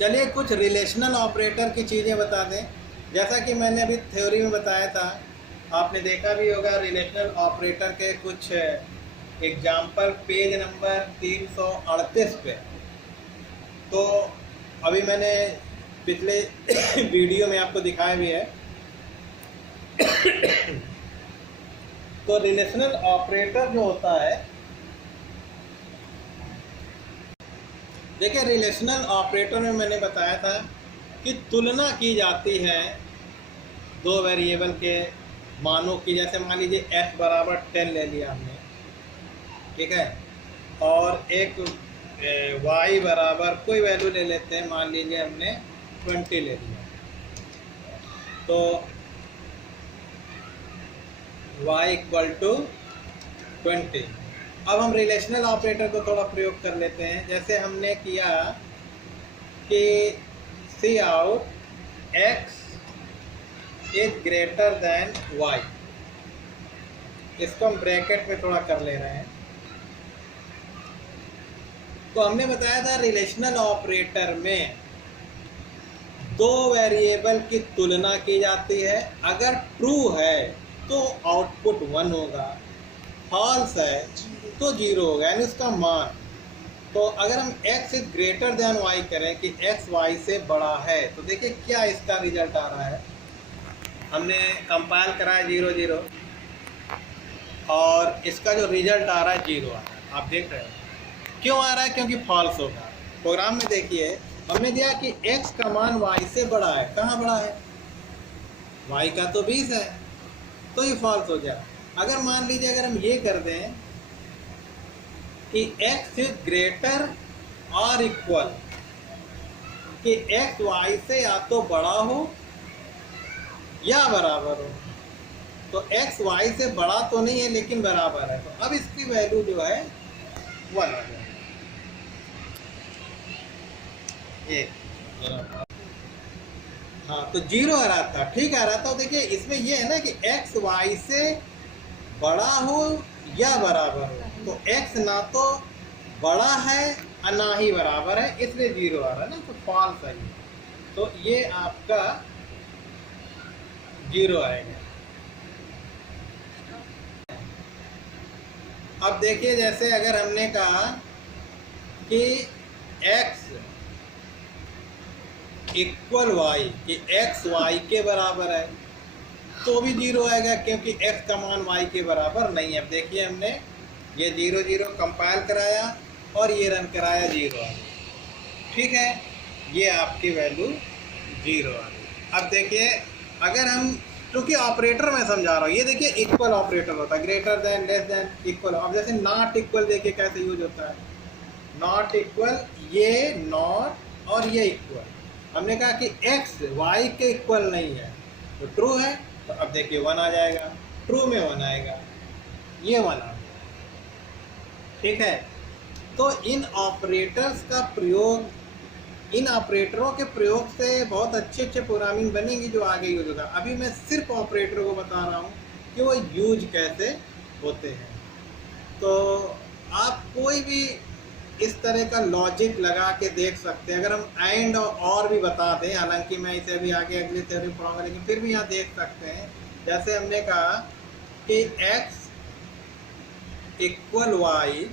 चलिए कुछ relational operator की चीज़ें बता दें। जैसा कि मैंने अभी थ्योरी में बताया था, आपने देखा भी होगा रिलेशनल ऑपरेटर के कुछ एग्जाम्पल पेज नंबर 338 पे। तो अभी मैंने पिछले वीडियो में आपको दिखाया भी है। तो रिलेशनल ऑपरेटर जो होता है, देखिए रिलेशनल ऑपरेटर में मैंने बताया था कि तुलना की जाती है दो वेरिएबल के मानों की। जैसे मान लीजिए x बराबर 10 ले लिया हमने, ठीक है, और एक y बराबर कोई वैल्यू ले लेते हैं, मान लीजिए हमने 20 ले लिया। तो y इक्वल टू 20। अब हम रिलेशनल ऑपरेटर को थोड़ा प्रयोग कर लेते हैं। जैसे हमने किया कि C out x is greater than y, इसको हम ब्रैकेट में थोड़ा कर ले रहे हैं। तो हमने बताया था रिलेशनल ऑपरेटर में दो वेरिएबल की तुलना की जाती है। अगर ट्रू है तो आउटपुट 1 होगा, फॉल्स है तो 0 होगा, यानी उसका मान। तो अगर हम x is greater than y करें कि x y से बड़ा है, तो देखिए क्या इसका रिजल्ट आ रहा है। हमने कंपाइल करा है 0 0, और इसका जो रिजल्ट आ रहा है 0 आ रहा है। आप देख रहे हो क्यों आ रहा है? क्योंकि फॉल्स होगा। प्रोग्राम में देखिए हमने दिया कि x का मान y से बड़ा है। कहाँ बड़ा है? y का तो 20 है, तो ये फॉल्स हो जाए। अगर मान लीजिए अगर हम ये कर दें कि x इज ग्रेटर और इक्वल, कि x y से या तो बड़ा हो या बराबर हो, तो x y से बड़ा तो नहीं है लेकिन बराबर है, तो अब इसकी वैल्यू जो है 1 आ जाए। हाँ, तो 0 आ रहा था, ठीक आ रहा था। देखिए इसमें ये है ना कि x y से बड़ा हो या बराबर हो, तो x ना तो बड़ा है और ना ही बराबर है, इसलिए 0 आ रहा है ना, तो फॉल्स है। तो ये आपका 0 आएगा। अब देखिए जैसे अगर हमने कहा कि x इक्वल वाई, कि x y के बराबर है, तो भी 0 आएगा, क्योंकि x का मान y के बराबर नहीं है। अब देखिए हमने ये 0 0 कंपाइल कराया और ये रन कराया, 0 आ गया। ठीक है, ये आपकी वैल्यू 0 आ गई। अब देखिए अगर हम, क्योंकि ऑपरेटर मैं समझा रहा हूँ, ये देखिए इक्वल ऑपरेटर होता है, greater than, less than, equal. अब जैसे नॉट इक्वल देखिए कैसे यूज होता है। नॉट इक्वल, ये नॉट और ये इक्वल। हमने कहा कि x y के इक्वल नहीं है, तो ट्रू है, तो अब देखिए 1 आ जाएगा, ट्रू में 1 आएगा, ये 1 आ गया। ठीक है, तो इन ऑपरेटर्स का प्रयोग, इन ऑपरेटरों के प्रयोग से बहुत अच्छे अच्छे प्रोग्रामिंग बनेंगी जो आगे यूज होगा। अभी मैं सिर्फ ऑपरेटरों को बता रहा हूँ कि वो यूज कैसे होते हैं। तो आप कोई भी इस तरह का लॉजिक लगा के देख सकते हैं। अगर हम एंड और भी बता दें, हालांकि मैं इसे अभी आगे अगली थ्योरी में पढ़ाऊंगा, लेकिन फिर भी यहाँ देख सकते हैं। जैसे हमने कहा कि x इक्वल y,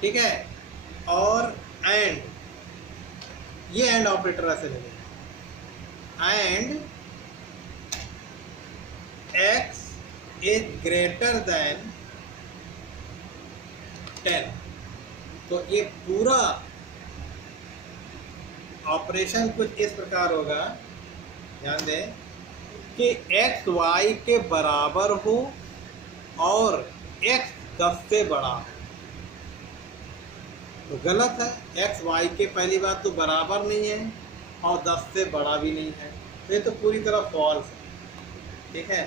ठीक है, और एंड, ये एंड ऑपरेटर ऐसे ले लेंगे, and x is greater than 10। तो ये पूरा ऑपरेशन कुछ इस प्रकार होगा, ध्यान दें, कि x y के बराबर हो और x 10 से बड़ा हो। तो गलत है, x y के पहली बात तो बराबर नहीं है और 10 से बड़ा भी नहीं है, तो ये तो पूरी तरह फॉल्स है। ठीक है,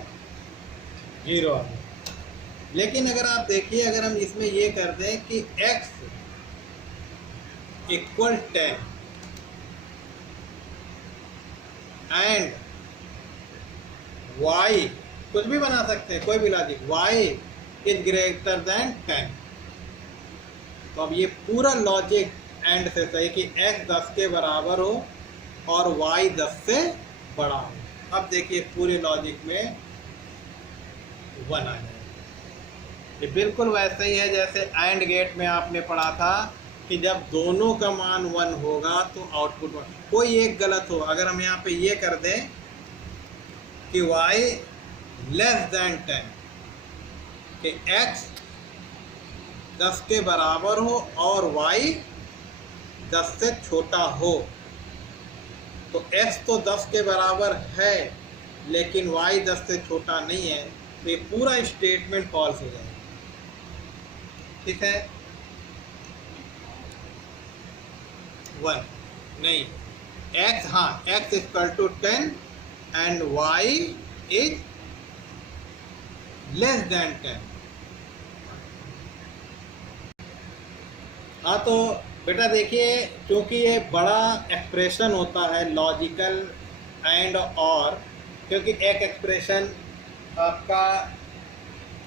0 आ गया। लेकिन अगर आप देखिए, अगर हम इसमें ये कर दें कि x इक्वल 10 एंड y, कुछ भी बना सकते हैं, कोई भी logic, y is greater than 10, तो अब ये पूरा लॉजिक एंड से सही कि x 10 के बराबर हो और y 10 से बड़ा हो। अब देखिए पूरे लॉजिक में 1 आ जाएगा। ये बिल्कुल वैसे ही है जैसे एंड गेट में आपने पढ़ा था कि जब दोनों का मान 1 होगा तो आउटपुट 1। कोई एक गलत हो, अगर हम यहाँ पे ये कर दें कि y लेस देन 10, कि x 10 के बराबर हो और y 10 से छोटा हो, तो x तो 10 के बराबर है लेकिन y 10 से छोटा नहीं है, तो ये पूरा स्टेटमेंट फॉल्स हो जाएगा। ठीक है, 1 नहीं, x, हाँ x equal to 10 and y is less than 10। हाँ तो बेटा देखिए, क्योंकि ये बड़ा एक्सप्रेशन होता है लॉजिकल एंड और, क्योंकि एक एक्सप्रेशन आपका,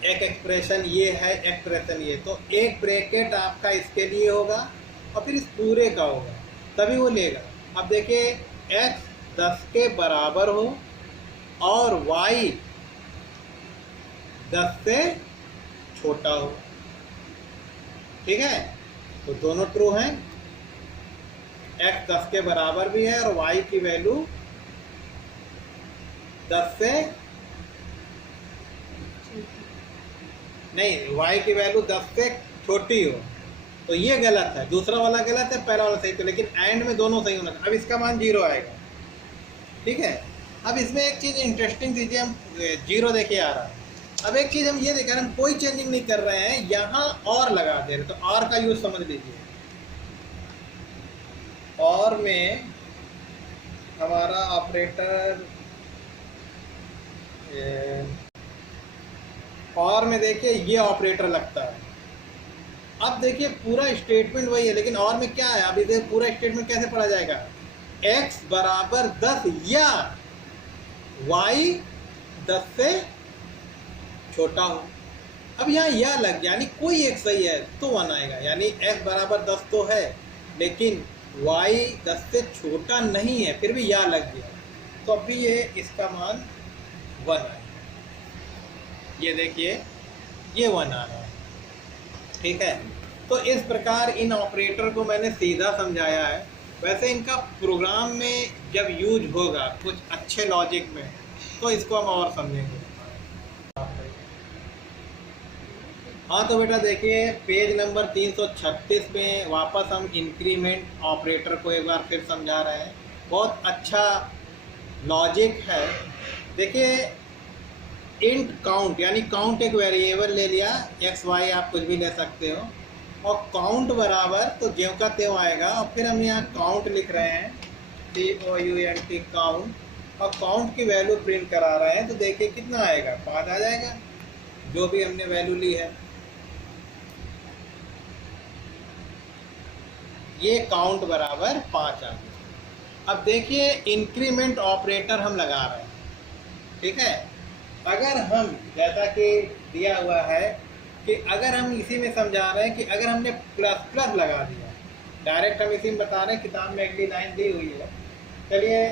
एक एक्सप्रेशन ये है, एक्सप्रेशन ये, तो एक ब्रैकेट आपका इसके लिए होगा और फिर इस पूरे का होगा, तभी वो लेगा। अब देखिए x 10 के बराबर हो और y 10 से छोटा हो, ठीक है, तो दोनों ट्रू हैं। x 10 के बराबर भी है और y की वैल्यू 10 से नहीं, y की वैल्यू 10 से छोटी हो, तो ये गलत है, दूसरा वाला गलत है, पहला वाला सही, तो लेकिन एंड में दोनों सही होना चाहिए। अब इसका मान 0 आएगा, ठीक है। अब इसमें एक चीज़ इंटरेस्टिंग चीज़ हम 0 देखिए आ रहा है। अब एक चीज़ हम ये देख रहे हैं, हम कोई चेंजिंग नहीं कर रहे हैं, यहाँ और लगा दे रहे, तो और का यूज समझ लीजिए। और में हमारा ऑपरेटर, और में देखिए ये ऑपरेटर लगता है। अब देखिए पूरा स्टेटमेंट वही है, लेकिन और में क्या है, अभी देखिए पूरा स्टेटमेंट कैसे पढ़ा जाएगा, x बराबर 10 या y 10 से छोटा हो। अब यहाँ या लग, यानी कोई एक सही है तो 1 आएगा, यानी x बराबर 10 तो है लेकिन y 10 से छोटा नहीं है, फिर भी या लग गया, तो अभी ये इसका मान 1 आएगा। ये देखिए ये 1 आ रहा है, ठीक है। तो इस प्रकार इन ऑपरेटर को मैंने सीधा समझाया है। वैसे इनका प्रोग्राम में जब यूज होगा कुछ अच्छे लॉजिक में, तो इसको हम और समझेंगे। हाँ तो बेटा देखिए पेज नंबर 336 में वापस हम इंक्रीमेंट ऑपरेटर को एक बार फिर समझा रहे हैं। बहुत अच्छा लॉजिक है। देखिए इंट काउंट, यानी काउंट एक वेरिएबल ले लिया, एक्स वाई आप कुछ भी ले सकते हो, और काउंट बराबर तो ज्यों का त्यों आएगा, और फिर हम यहाँ काउंट लिख रहे हैं, COUNT काउंट, और काउंट की वैल्यू प्रिंट करा रहे हैं, तो देखिए कितना आएगा, 5 आ जाएगा, जो भी हमने वैल्यू ली है। ये काउंट बराबर 5 आ गया। अब देखिए इंक्रीमेंट ऑपरेटर हम लगा रहे हैं, ठीक है। अगर हम, जैसा कि दिया हुआ है कि अगर हम इसी में समझा रहे हैं कि अगर हमने प्लस प्लस लगा दिया, डायरेक्ट हम इसी में बता रहे हैं, किताब में अगली लाइन दी हुई है। चलिए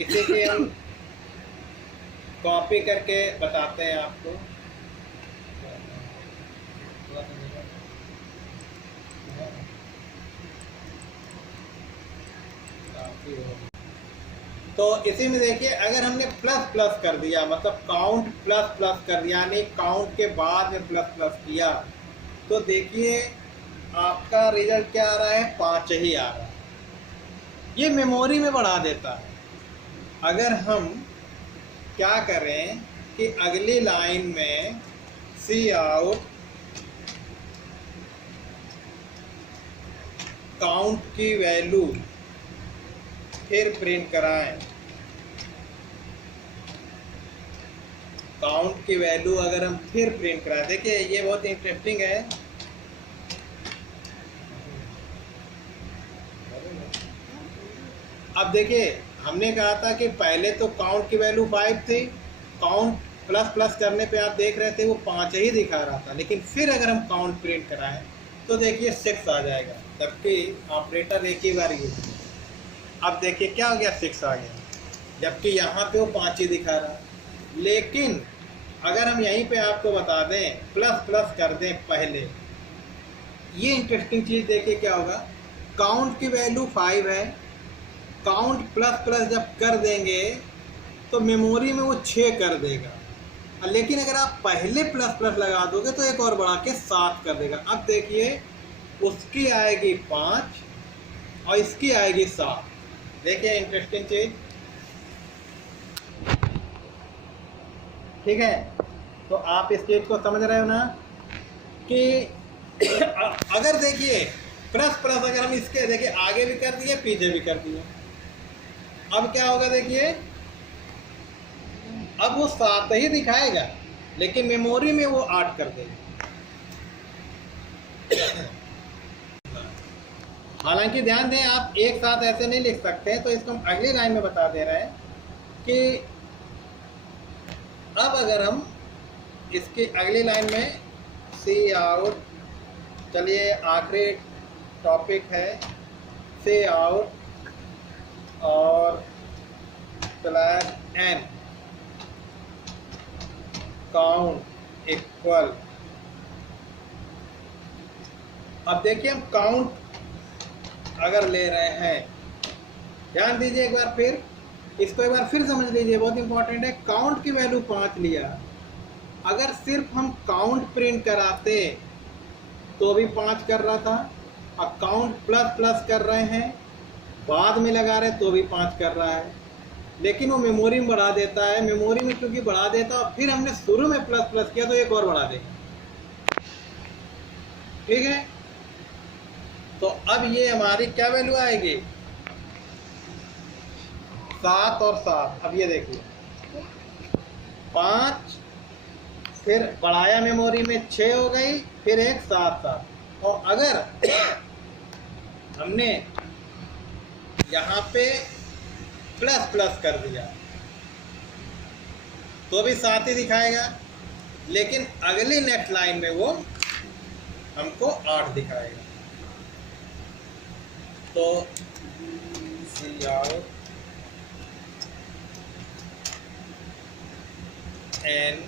इसी के हम कॉपी करके बताते हैं आपको। तो इसी में देखिए अगर हमने प्लस प्लस कर दिया, मतलब काउंट प्लस प्लस कर दिया, यानी काउंट के बाद में प्लस प्लस किया, तो देखिए आपका रिजल्ट क्या आ रहा है, 5 ही आ रहा है। ये मेमोरी में बढ़ा देता है। अगर हम क्या करें कि अगली लाइन में Cout काउंट की वैल्यू फिर प्रिंट कराएं, काउंट की वैल्यू अगर हम फिर प्रिंट कराएं, देखिए ये बहुत इंटरेस्टिंग है। अब देखिए हमने कहा था कि पहले तो काउंट की वैल्यू 5 थी, काउंट प्लस प्लस करने पे आप देख रहे थे वो 5 ही दिखा रहा था, लेकिन फिर अगर हम काउंट प्रिंट कराएं तो देखिए 6 आ जाएगा, जबकि ऑपरेटर एक ही बार यूज। अब देखिए क्या हो गया, 6 आ गया, जबकि यहाँ पे वो 5 ही दिखा रहा। लेकिन अगर हम यहीं पे आपको बता दें प्लस प्लस कर दें पहले, ये इंटरेस्टिंग चीज़ देखिए क्या होगा। काउंट की वैल्यू 5 है, काउंट प्लस प्लस जब कर देंगे तो मेमोरी में वो 6 कर देगा। लेकिन अगर आप पहले प्लस प्लस लगा दोगे तो एक और बढ़ा के 7 कर देगा। अब देखिए उसकी आएगी 5 और इसकी आएगी 7। देखिए इंटरेस्टिंग चीज, ठीक है। तो आप इस चीज को समझ रहे हो ना कि अगर देखिए प्लस प्लस अगर हम इसके देखिए आगे भी कर दिए पीछे भी कर दिए, अब क्या होगा देखिए, अब वो 7 ही दिखाएगा लेकिन मेमोरी में वो 8 कर देगा। हालांकि ध्यान दें आप एक साथ ऐसे नहीं लिख सकते, तो इसको हम अगली लाइन में बता दे रहे हैं कि अब अगर हम इसकी अगली लाइन में सी आउट, चलिए आखिरी टॉपिक है सी आउट और प्लस एन काउंट इक्वल। अब देखिए हम काउंट अगर ले रहे हैं, ध्यान दीजिए एक बार फिर, इसको एक बार फिर समझ लीजिए, बहुत इंपॉर्टेंट है। काउंट की वैल्यू 5 लिया, अगर सिर्फ हम काउंट प्रिंट कराते तो भी 5 कर रहा था, और काउंट प्लस प्लस कर रहे हैं बाद में लगा रहे तो भी 5 कर रहा है। लेकिन वो मेमोरी में बढ़ा देता है, मेमोरी में क्योंकि बढ़ा देता है और फिर हमने शुरू में प्लस प्लस किया तो एक और बढ़ा देगा, ठीक है। तो अब ये हमारी क्या वैल्यू आएगी, 7 और 7। अब ये देखिए 5 फिर बढ़ाया मेमोरी में 6 हो गई, फिर एक 7। और अगर हमने यहाँ पे प्लस प्लस कर दिया तो भी 7 ही दिखाएगा, लेकिन अगली नेक्स्ट लाइन में वो हमको 8 दिखाएगा। तो सी आउट एन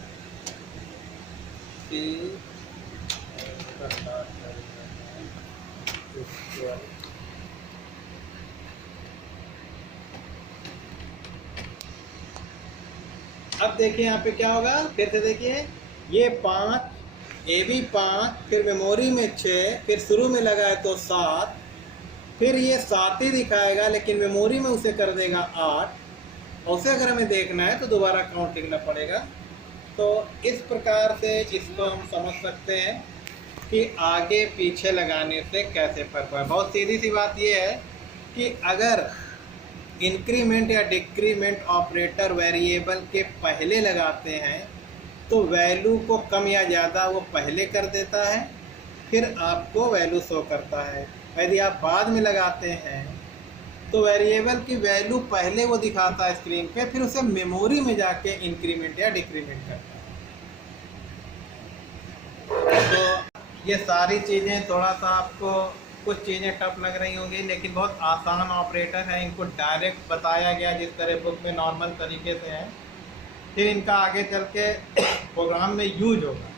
सी अब देखिए यहाँ पे क्या होगा, फिर से देखिए ये 5, ए भी 5, फिर मेमोरी में 6, फिर शुरू में लगा है तो 7, फिर ये 7 ही दिखाएगा लेकिन मेमोरी में उसे कर देगा 8, और उसे अगर हमें देखना है तो दोबारा काउंट लिखना पड़ेगा। तो इस प्रकार से इसको हम समझ सकते हैं कि आगे पीछे लगाने से कैसे फर्क है। बहुत सीधी सी बात ये है कि अगर इंक्रीमेंट या डिक्रीमेंट ऑपरेटर वेरिएबल के पहले लगाते हैं तो वैल्यू को कम या ज़्यादा वो पहले कर देता है, फिर आपको वैल्यू शो करता है। यदि आप बाद में लगाते हैं तो वेरिएबल की वैल्यू पहले वो दिखाता है स्क्रीन पे, फिर उसे मेमोरी में जाके इंक्रीमेंट या डिक्रीमेंट करता है। तो ये सारी चीज़ें थोड़ा सा आपको कुछ चीज़ें टफ लग रही होंगी, लेकिन बहुत आसान ऑपरेटर है, इनको डायरेक्ट बताया गया जिस तरह बुक में नॉर्मल तरीके से है, फिर इनका आगे चल के प्रोग्राम में यूज होगा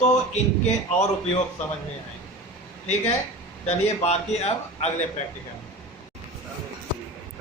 तो इनके और उपयोग समझ में आएंगे। ठीक है, चलिए बाकी अब अगले प्रैक्टिकल में।